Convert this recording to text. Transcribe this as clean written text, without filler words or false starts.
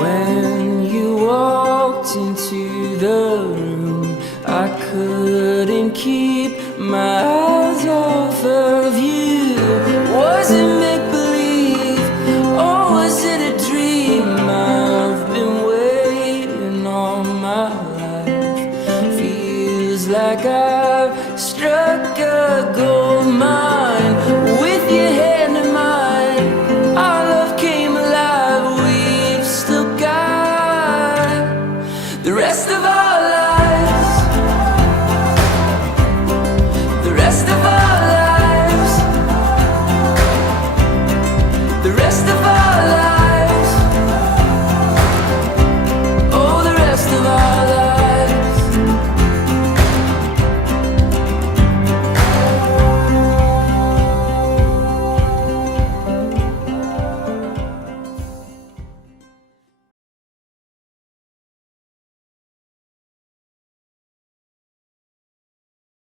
When you walked into the room, I couldn't keep my eyes off of you. Was it me?